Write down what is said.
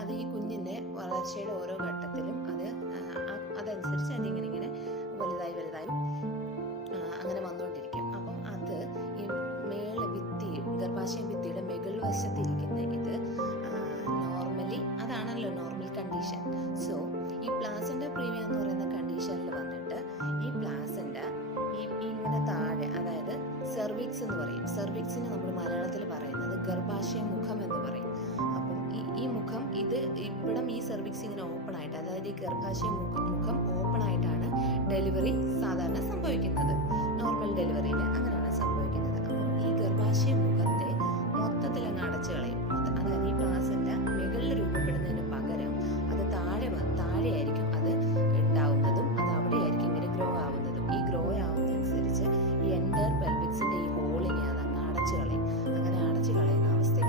അത് ഈ കുഞ്ഞിൻ്റെ വളർച്ചയുടെ ഓരോ ഘട്ടത്തിലും അതനുസരിച്ച് അതിങ്ങനെ വലുതായി അങ്ങനെ വന്നുകൊണ്ടിരിക്കും. അപ്പം അത് ഈ ഗർഭാശയ ഭിത്തിയുടെ മുകൾ വശത്തിരിക്കുന്ന ഇത് നോർമലി അതാണല്ലോ നോർമൽ കണ്ടീഷൻ. സോ ഈ പ്ലാസന്റ പ്രീവിയ എന്ന് പറയുന്ന കണ്ടീഷനിൽ വന്നിട്ട് ഈ പ്ലാസന്റ ഇങ്ങനെ താഴെ, അതായത് സെർവിക്സ് എന്ന് പറയും. സെർവിക്സിന് നമ്മൾ മലയാളത്തിൽ പറയുന്നത് ഗർഭാശയ മുഖം എന്ന് പറയും. അപ്പം ഈ മുഖം ഇവിടം ഈ സെർവിക്സ് ഇങ്ങനെ ഓപ്പൺ ആയിട്ട്, അതായത് ഈ ഗർഭാശയ മുഖം ഓപ്പൺ ആയിട്ടാണ് ഡെലിവറി സാധാരണ സംഭവിക്കുന്നത്. നോർമൽ ഡെലിവറിയിൽ അങ്ങനെയാണ് സംഭവിക്കുന്നത്. അപ്പം ഈ ഗർഭാശയ മുഖത്തെ മൊത്തത്തിൽ അങ്ങ് അടച്ചു കളയും. അതായത് ഈ പ്ലാസന്റ മുകളിൽ രൂപപ്പെടുന്നതിന് പകരം അത് താഴെയായിരിക്കും